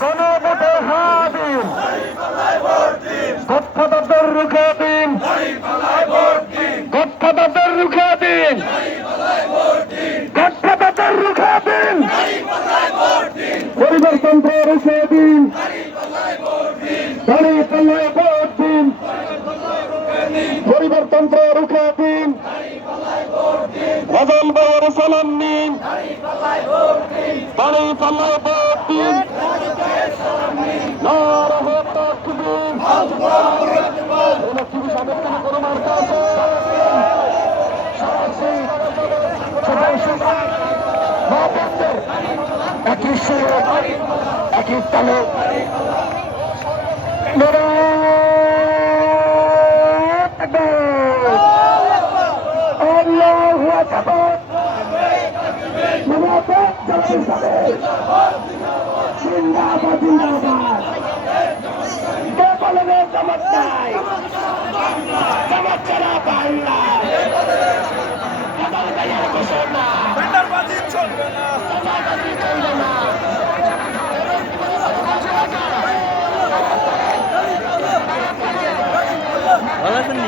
গণভোটে হা দিন গচ্ছাদারদের রুখে দিন গচ্ছাদারদের রুখে দিন গচ্ছাদারদের রুখে দিন পরিবর্তনকে রুখে দিন দাঁড়িয়ে পাল্লায় ভোট দিন পরিবর্তনকে রুখে দিন। রাজাল বাবার সালাম নিন। দাঁড়িয়ে পাল্লায় ভোট দিন। নারাহ তাকবীর। এটা কি সামনে মার্কা মুনাফিক জিন্দাবাদ জিন্দাবাদ কে বলবে জামাত নাই বাংলা ভালো আছেন নি?